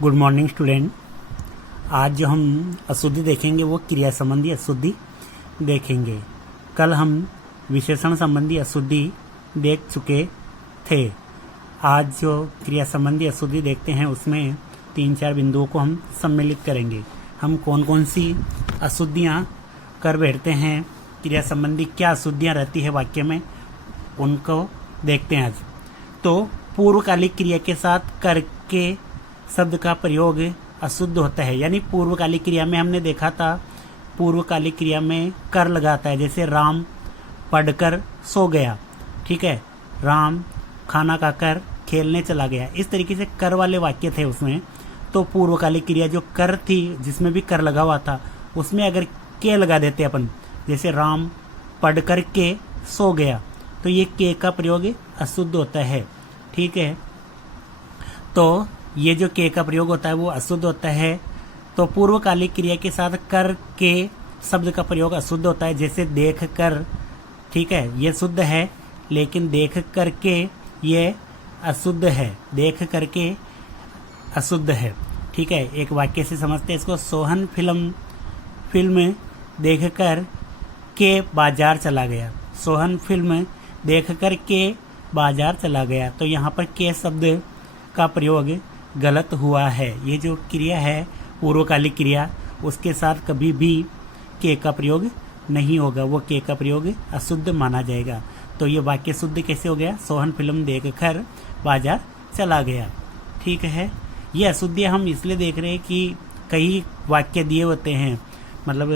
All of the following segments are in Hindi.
Good morning student. आज जो हम अशुद्धि देखेंगे वो क्रिया संबंधी अशुद्धि देखेंगे। कल हम विशेषण संबंधी अशुद्धि देख चुके थे। आज जो क्रिया संबंधी अशुद्धि देखते हैं उसमें 3-4 बिंदुओं को हम सम्मिलित करेंगे। हम कौन कौन सी अशुद्धियाँ कर बैठते हैं, क्रिया संबंधी क्या अशुद्धियाँ रहती है वाक्य में, उनको देखते हैं आज। तो पूर्वकालिक क्रिया के साथ करके शब्द का प्रयोग अशुद्ध होता है। यानी पूर्वकालिक क्रिया में हमने देखा था, पूर्वकालिक क्रिया में कर लगाता है। जैसे राम पढ़कर सो गया, ठीक है, राम खाना खाकर खेलने चला गया। इस तरीके से कर वाले वाक्य थे उसमें। तो पूर्वकालिक क्रिया जो कर थी, जिसमें भी कर लगा हुआ था, उसमें अगर के लगा देते अपन, जैसे राम पढ़कर के सो गया, तो ये के का प्रयोग अशुद्ध होता है, ठीक है। तो ये जो के का प्रयोग होता है वो अशुद्ध होता है। तो पूर्वकालिक क्रिया के साथ कर के शब्द का प्रयोग अशुद्ध होता है। जैसे देख कर, ठीक है, ये शुद्ध है, लेकिन देख करके ये अशुद्ध है, देख करके अशुद्ध है, ठीक है। एक वाक्य से समझते हैं इसको। सोहन फिल्म देख कर के बाजार चला गया। सोहन फिल्म देख कर के बाजार चला गया। तो यहाँ पर के शब्द का प्रयोग गलत हुआ है। ये जो क्रिया है पूर्वकालिक क्रिया, उसके साथ कभी भी के का प्रयोग नहीं होगा, वो के का प्रयोग अशुद्ध माना जाएगा। तो ये वाक्य शुद्ध कैसे हो गया? सोहन फिल्म देख कर बाजार चला गया, ठीक है। ये अशुद्धियाँ हम इसलिए देख रहे हैं कि कई वाक्य दिए होते हैं, मतलब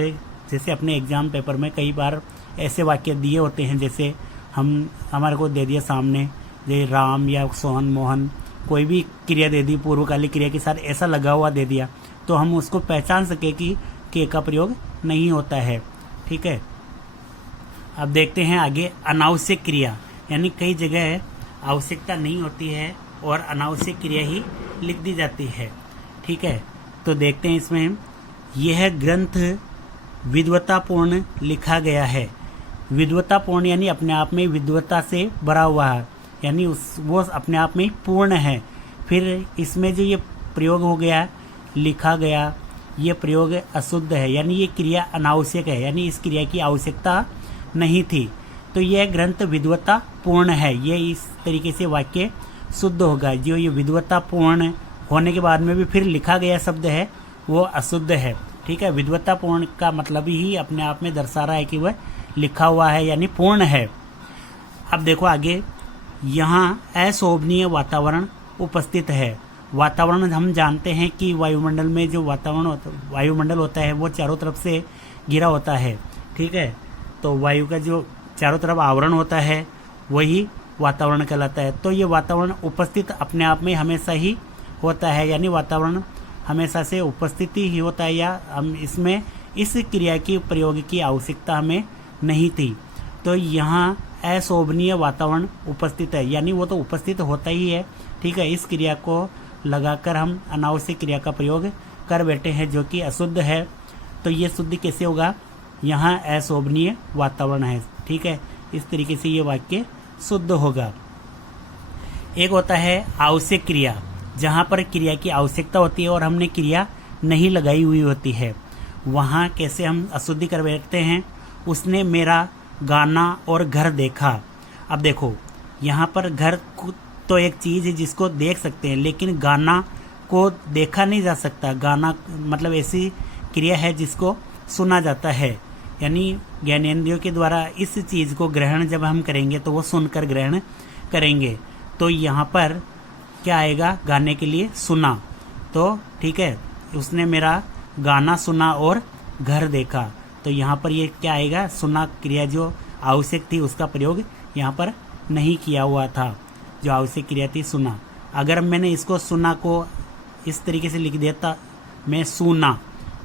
जैसे अपने एग्जाम पेपर में कई बार ऐसे वाक्य दिए होते हैं, जैसे हमारे को दे दिया सामने, जैसे राम या सोहन मोहन, कोई भी क्रिया दे दी पूर्वकालिक क्रिया के साथ ऐसा लगा हुआ दे दिया, तो हम उसको पहचान सके कि के का प्रयोग नहीं होता है, ठीक है। अब देखते हैं आगे अनावश्यक क्रिया। यानी कई जगह आवश्यकता नहीं होती है और अनावश्यक क्रिया ही लिख दी जाती है, ठीक है। तो देखते हैं इसमें, यह ग्रंथ विद्वतापूर्ण लिखा गया है। विद्वतापूर्ण यानी अपने आप में विद्वता से भरा हुआ है, यानी वो अपने आप में पूर्ण है। फिर इसमें जो ये प्रयोग हो गया लिखा गया, ये प्रयोग अशुद्ध है, यानी ये क्रिया अनावश्यक है, यानी इस क्रिया की आवश्यकता नहीं थी। तो यह ग्रंथ विद्वता पूर्ण है, ये इस तरीके से वाक्य शुद्ध होगा। जो ये विद्वता पूर्ण होने के बाद में भी फिर लिखा गया शब्द है वो अशुद्ध है, ठीक है। विद्वता पूर्ण का मतलब ही अपने आप में दर्शा रहा है कि वह लिखा हुआ है, यानी पूर्ण है। अब देखो आगे, यहाँ अशोभनीय वातावरण उपस्थित है। वातावरण हम जानते हैं कि वायुमंडल में जो वायुमंडल होता है वो चारों तरफ से घिरा होता है, ठीक है। तो वायु का जो चारों तरफ आवरण होता है वही वातावरण कहलाता है। तो ये वातावरण उपस्थित अपने आप में हमेशा ही होता है, यानी वातावरण हमेशा से उपस्थित ही होता है, या हम इसमें इस क्रिया की प्रयोग की आवश्यकता हमें नहीं थी। तो यहाँ अशोभनीय वातावरण उपस्थित है, यानी वो तो उपस्थित होता ही है, ठीक है। इस क्रिया को लगाकर हम अनावश्यक क्रिया का प्रयोग कर बैठे हैं जो कि अशुद्ध है। तो ये शुद्ध कैसे होगा? यहाँ अशोभनीय वातावरण है, ठीक है। इस तरीके से ये वाक्य शुद्ध होगा। एक होता है आवश्यक क्रिया, जहाँ पर क्रिया की आवश्यकता होती है और हमने क्रिया नहीं लगाई हुई होती है, वहाँ कैसे हम अशुद्धि कर बैठते हैं? उसने मेरा गाना और घर देखा। अब देखो, यहाँ पर घर तो एक चीज़ है जिसको देख सकते हैं, लेकिन गाना को देखा नहीं जा सकता। गाना मतलब ऐसी क्रिया है जिसको सुना जाता है, यानी ज्ञानेंद्रियों के द्वारा इस चीज़ को ग्रहण जब हम करेंगे तो वो सुनकर ग्रहण करेंगे। तो यहाँ पर क्या आएगा? गाने के लिए सुना, तो ठीक है, उसने मेरा गाना सुना और घर देखा। तो यहाँ पर ये क्या आएगा? सुना क्रिया जो आवश्यक थी उसका प्रयोग यहाँ पर नहीं किया हुआ था, जो आवश्यक क्रिया थी सुना। अगर मैंने इसको सुना को इस तरीके से लिख देता, मैं सुना,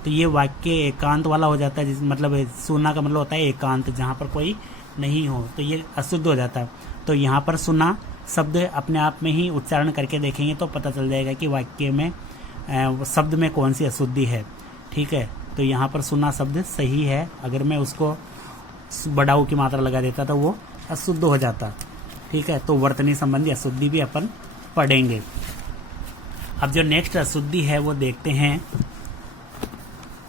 तो ये वाक्य एकांत वाला हो जाता है, जिस मतलब सुना का मतलब होता है एकांत, जहाँ पर कोई नहीं हो, तो ये अशुद्ध हो जाता है। तो यहाँ पर सुना शब्द अपने आप में ही उच्चारण करके देखेंगे तो पता चल जाएगा कि वाक्य में शब्द में कौन सी अशुद्धि है, ठीक है। तो यहाँ पर सुना शब्द सही है, अगर मैं उसको बड़ाऊ की मात्रा लगा देता तो वो अशुद्ध हो जाता, ठीक है। तो वर्तनी संबंधी अशुद्धि भी अपन पढ़ेंगे। अब जो नेक्स्ट अशुद्धि है वो देखते हैं,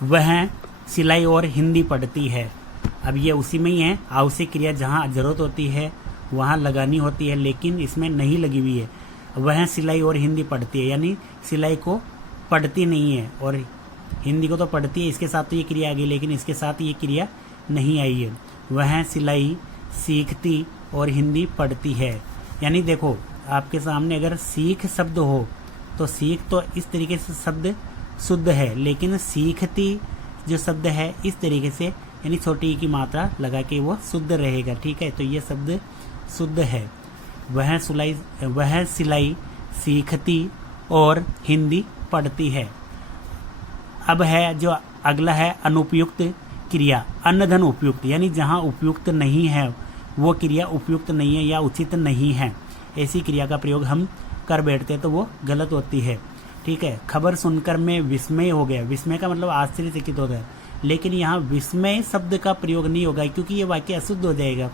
वह सिलाई और हिंदी पढ़ती है। अब ये उसी में ही है, आवश्यक क्रिया जहाँ जरूरत होती है वहाँ लगानी होती है, लेकिन इसमें नहीं लगी हुई है। वह सिलाई और हिंदी पढ़ती है, यानी सिलाई को पढ़ती नहीं है और हिंदी को तो पढ़ती है। इसके साथ तो ये क्रिया आ गई, लेकिन इसके साथ ये क्रिया नहीं आई है। वह सिलाई सीखती और हिंदी पढ़ती है। यानी देखो, आपके सामने अगर सीख शब्द हो तो सीख तो इस तरीके से शब्द शुद्ध है, लेकिन सीखती जो शब्द है इस तरीके से, यानी छोटी की मात्रा लगा के वो शुद्ध रहेगा। ठीक है, तो ये शब्द शुद्ध है। वह सिलाई सीखती और हिंदी पढ़ती है। अब है जो अगला है अनुपयुक्त क्रिया, अन्नधन उपयुक्त, यानी जहाँ उपयुक्त नहीं है वो क्रिया उपयुक्त नहीं है या उचित नहीं है, ऐसी क्रिया का प्रयोग हम कर बैठते हैं तो वो गलत होती है। ठीक है, खबर सुनकर मैं विस्मय हो गया। विस्मय का मतलब आश्चर्यचकित होता है, लेकिन यहाँ विस्मय शब्द का प्रयोग नहीं होगा क्योंकि ये वाक्य अशुद्ध हो जाएगा।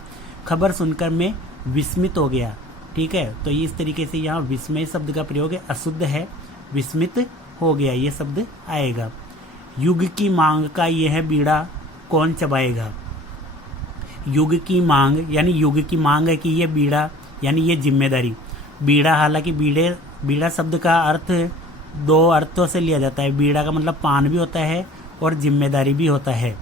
खबर सुनकर मैं विस्मित हो गया। ठीक है, तो इस तरीके से यहाँ विस्मय शब्द का प्रयोग अशुद्ध है, विस्मित हो गया ये शब्द आएगा। युग की मांग का यह बीड़ा कौन चबाएगा। युग की मांग, यानी युग की मांग है कि ये बीड़ा, यानी ये जिम्मेदारी। बीड़ा, हालांकि बीड़ा शब्द का अर्थ दो अर्थों से लिया जाता है। बीड़ा का मतलब पान भी होता है और जिम्मेदारी भी होता है।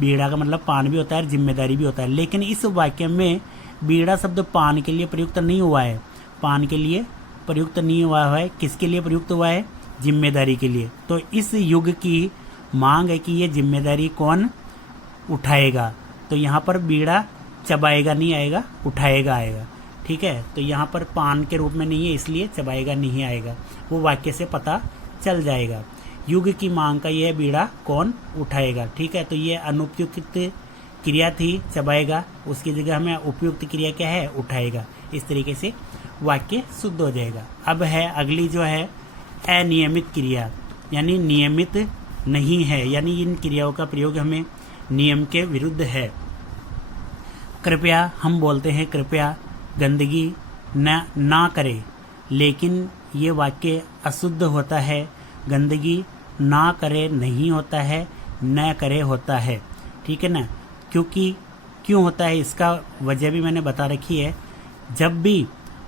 बीड़ा का मतलब पान भी होता है और जिम्मेदारी भी होता है, लेकिन इस वाक्य में बीड़ा शब्द पान के लिए प्रयुक्त नहीं हुआ है। पान के लिए प्रयुक्त नहीं हुआ है, किसके लिए प्रयुक्त हुआ है, जिम्मेदारी के लिए। तो इस युग की मांग है कि ये जिम्मेदारी कौन उठाएगा, तो यहाँ पर बीड़ा चबाएगा नहीं आएगा, उठाएगा आएगा। ठीक है, तो यहाँ पर पान के रूप में नहीं है, इसलिए चबाएगा नहीं आएगा, वो वाक्य से पता चल जाएगा। युग की मांग का यह बीड़ा कौन उठाएगा। ठीक है, तो ये अनुपयुक्त क्रिया थी चबाएगा, उसकी जगह हमें उपयुक्त क्रिया क्या है, उठाएगा। इस तरीके से वाक्य शुद्ध हो जाएगा। अब है अगली जो है अनियमित क्रिया, यानी नियमित नहीं है, यानी इन क्रियाओं का प्रयोग हमें नियम के विरुद्ध है। कृपया, हम बोलते हैं कृपया गंदगी ना करे, लेकिन ये वाक्य अशुद्ध होता है। गंदगी ना करे नहीं होता है, न करे होता है। ठीक है ना, क्योंकि क्यों होता है इसका वजह भी मैंने बता रखी है। जब भी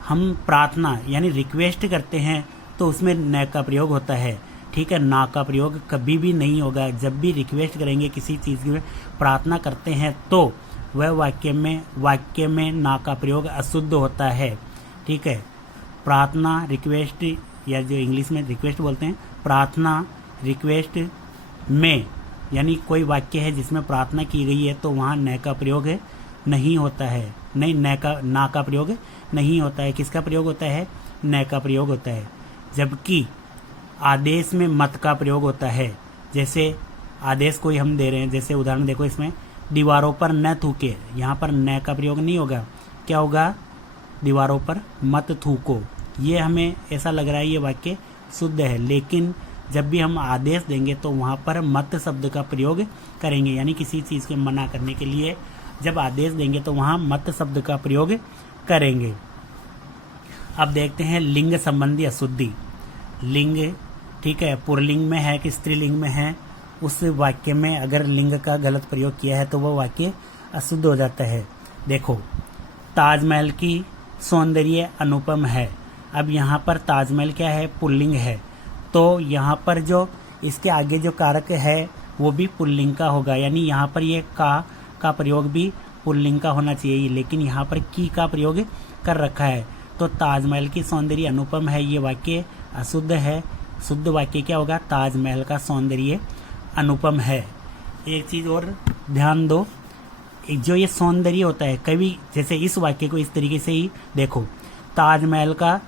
हम प्रार्थना यानी रिक्वेस्ट करते हैं तो उसमें न का प्रयोग होता है। ठीक है, ना का प्रयोग कभी भी नहीं होगा। जब भी रिक्वेस्ट करेंगे किसी चीज़ की, प्रार्थना करते हैं तो वह वाक्य में ना का प्रयोग अशुद्ध होता है। ठीक है, प्रार्थना रिक्वेस्ट, या जो इंग्लिश में रिक्वेस्ट बोलते हैं, प्रार्थना रिक्वेस्ट में, यानी कोई वाक्य है जिसमें प्रार्थना की गई है तो वहाँ न का प्रयोग नहीं होता है। नहीं, ना का प्रयोग नहीं होता है। किसका प्रयोग होता है, न का प्रयोग होता है। जबकि आदेश में मत का प्रयोग होता है। जैसे आदेश कोई हम दे रहे हैं, जैसे उदाहरण देखो, इसमें दीवारों पर न थूके, यहाँ पर न का प्रयोग नहीं होगा, क्या होगा, दीवारों पर मत थूको। ये हमें ऐसा लग रहा है ये वाक्य शुद्ध है, लेकिन जब भी हम आदेश देंगे तो वहाँ पर मत शब्द का प्रयोग करेंगे, यानी किसी चीज़ के मना करने के लिए जब आदेश देंगे तो वहाँ मत शब्द का प्रयोग करेंगे। अब देखते हैं लिंग संबंधी अशुद्धि। लिंग, ठीक है, पुल्लिंग में है कि स्त्रीलिंग में है, उस वाक्य में अगर लिंग का गलत प्रयोग किया है तो वह वाक्य अशुद्ध हो जाता है। देखो, ताजमहल की सौंदर्य अनुपम है। अब यहाँ पर ताजमहल क्या है, पुल्लिंग है, तो यहाँ पर जो इसके आगे जो कारक है वो भी पुल्लिंग का होगा, यानी यहाँ पर ये का प्रयोग भी पुल्लिंग का होना चाहिए, लेकिन यहाँ पर की का प्रयोग कर रखा है। तो ताजमहल की सौंदर्य अनुपम है, ये वाक्य अशुद्ध है। शुद्ध वाक्य क्या होगा, ताजमहल का सौंदर्य अनुपम है। एक चीज़ और ध्यान दो, जो ये सौंदर्य होता है, कभी जैसे इस वाक्य को इस तरीके से ही देखो, ताजमहल का,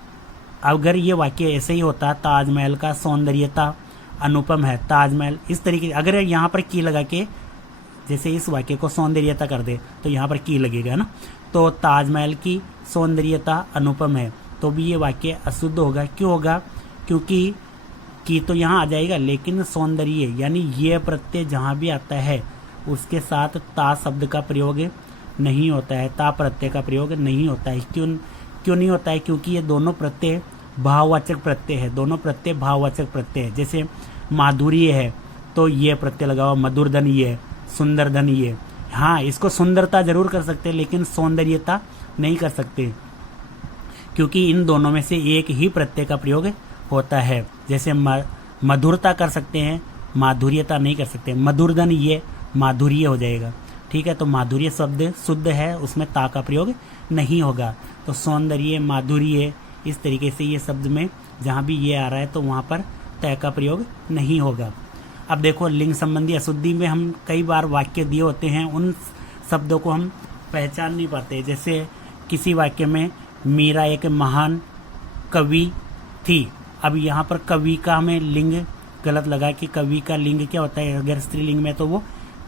अगर ये वाक्य ऐसे ही होता, ताजमहल का सौंदर्यता अनुपम है, ताजमहल, इस तरीके, अगर यहाँ पर की लगा के जैसे इस वाक्य को सौंदर्यता कर दे तो यहाँ पर की लगेगा ना, तो ताजमहल की सौंदर्यता अनुपम है, तो भी ये वाक्य अशुद्ध होगा। क्यों होगा, क्योंकि की तो यहाँ आ जाएगा, लेकिन सौंदर्य यानी ये प्रत्यय जहाँ भी आता है उसके साथ ता शब्द का प्रयोग नहीं होता है, ता प्रत्यय का प्रयोग नहीं होता है। क्यों नहीं होता है, क्योंकि ये दोनों प्रत्यय भाववाचक प्रत्यय है, दोनों प्रत्यय भाववाचक प्रत्यय है। जैसे माधुर्य है तो ये प्रत्यय लगा हुआ, मधुर धन ये, सुंदर धन ये। हाँ, इसको सुंदरता जरूर कर सकते हैं लेकिन सौंदर्यता नहीं कर सकते, क्योंकि इन दोनों में से एक ही प्रत्यय का प्रयोग होता है। जैसे मधुरता कर सकते हैं, माधुर्यता नहीं कर सकते। मधुर धन ये माधुर्य हो जाएगा, ठीक है। तो माधुर्य शब्द शुद्ध है, उसमें ता का प्रयोग नहीं होगा। तो सौंदर्य, माधुर्य, इस तरीके से ये शब्द में जहाँ भी ये आ रहा है तो वहाँ पर तय का प्रयोग नहीं होगा। अब देखो, लिंग संबंधी अशुद्धि में हम कई बार वाक्य दिए होते हैं, उन शब्दों को हम पहचान नहीं पाते। जैसे किसी वाक्य में मीरा एक महान कवि थी। अब यहाँ पर कवि का हमें लिंग गलत लगा कि कवि का लिंग क्या होता है, अगर स्त्रीलिंग में तो वो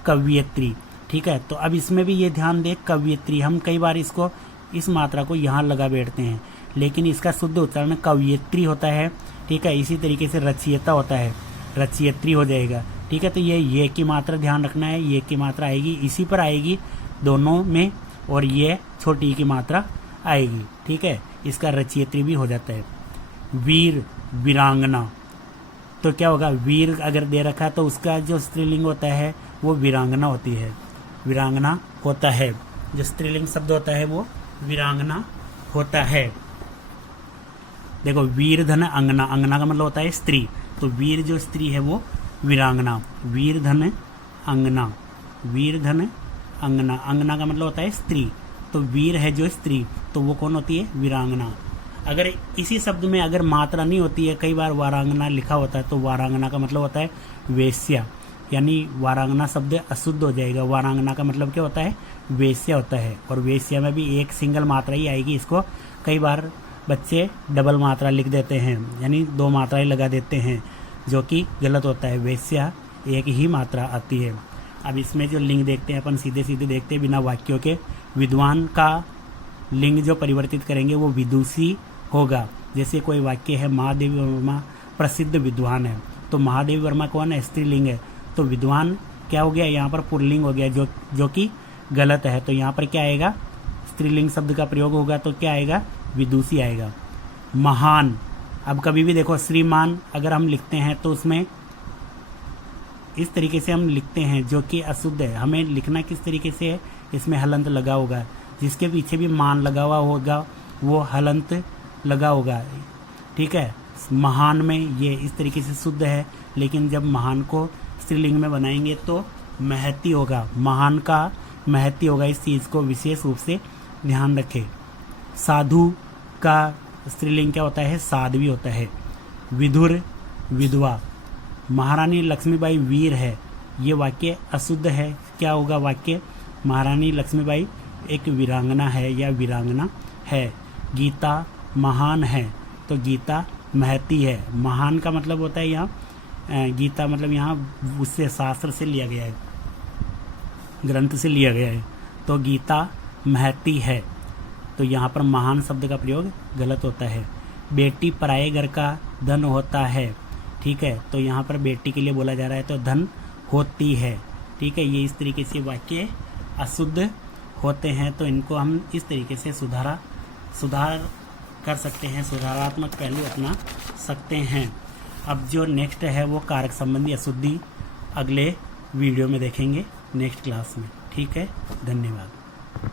कवयित्री, ठीक है। तो अब इसमें भी ये ध्यान दे, कवयित्री, हम कई बार इसको इस मात्रा को यहाँ लगा बैठते हैं, लेकिन इसका शुद्ध उच्चारण कवयित्री होता है, ठीक है। इसी तरीके से रचयिता होता है, रचयित्री हो जाएगा, ठीक है। तो ये की मात्रा ध्यान रखना है, ये की मात्रा आएगी इसी पर आएगी दोनों में, और ये छोटी की मात्रा आएगी, ठीक है। इसका रचयित्री भी हो जाता है। वीर, वीरांगना, तो क्या होगा, वीर अगर दे रखा तो उसका जो स्त्रीलिंग होता है वो वीरांगना होती है, वीरांगना होता है। जो स्त्रीलिंग शब्द होता है वो वीरांगना होता है। देखो, वीर धन अंगना, अंगना का मतलब होता है स्त्री, तो वीर जो स्त्री है वो वीरांगना। वीर धन अंगना, वीर धन अंगना, अंगना का मतलब होता है स्त्री, तो वीर है जो स्त्री तो वो कौन होती है, वीरांगना। अगर इसी शब्द में अगर मात्रा नहीं होती है, कई बार वारांगना लिखा होता है, तो वारांगना का मतलब होता है वेश्या, यानी वारांगना शब्द अशुद्ध हो जाएगा। वारांगना का मतलब क्या होता है, वेश्या होता है, और वेश्या में भी एक सिंगल मात्रा ही आएगी। इसको कई बार बच्चे डबल मात्रा लिख देते हैं, यानी 2 मात्राएं लगा देते हैं, जो कि गलत होता है। वेश्या एक ही मात्रा आती है। अब इसमें जो लिंग देखते हैं अपन, सीधे सीधे देखते हैं बिना वाक्यों के। विद्वान का लिंग जो परिवर्तित करेंगे वो विदुषी होगा। जैसे कोई वाक्य है, महादेवी वर्मा प्रसिद्ध विद्वान है, तो महादेवी वर्मा कौन है, स्त्रीलिंग है, तो विद्वान क्या हो गया, यहाँ पर पुल्लिंग हो गया, जो कि गलत है। तो यहाँ पर क्या आएगा, स्त्रीलिंग शब्द का प्रयोग होगा तो क्या आएगा, विदुषी आएगा। महान, अब कभी भी देखो श्रीमान अगर हम लिखते हैं तो उसमें इस तरीके से हम लिखते हैं जो कि अशुद्ध है। हमें लिखना किस तरीके से है, इसमें हलंत लगा होगा, जिसके पीछे भी मान लगा हुआ होगा वो हलंत लगा होगा, ठीक है। महान में ये इस तरीके से शुद्ध है, लेकिन जब महान को स्त्रीलिंग में बनाएंगे तो महती होगा, महान का महती होगा। इस चीज़ को विशेष रूप से ध्यान रखें। साधु का स्त्रीलिंग क्या होता है, साध्वी होता है। विधुर, विधवा। महारानी लक्ष्मीबाई वीर है, ये वाक्य अशुद्ध है। क्या होगा वाक्य, महारानी लक्ष्मीबाई एक वीरांगना है या वीरांगना है। गीता महान है, तो गीता महती है। महान का मतलब होता है यहाँ, गीता मतलब यहाँ उससे शास्त्र से लिया गया है, ग्रंथ से लिया गया है, तो गीता महती है। तो यहाँ पर महान शब्द का प्रयोग गलत होता है। बेटी पराये घर का धन होता है, ठीक है, तो यहाँ पर बेटी के लिए बोला जा रहा है तो धन होती है, ठीक है। ये इस तरीके से वाक्य अशुद्ध होते हैं, तो इनको हम इस तरीके से सुधार कर सकते हैं, सुधारात्मक पहलू अपना सकते हैं। अब जो नेक्स्ट है वो कारक संबंधी अशुद्धि अगले वीडियो में देखेंगे, नेक्स्ट क्लास में, ठीक है। धन्यवाद।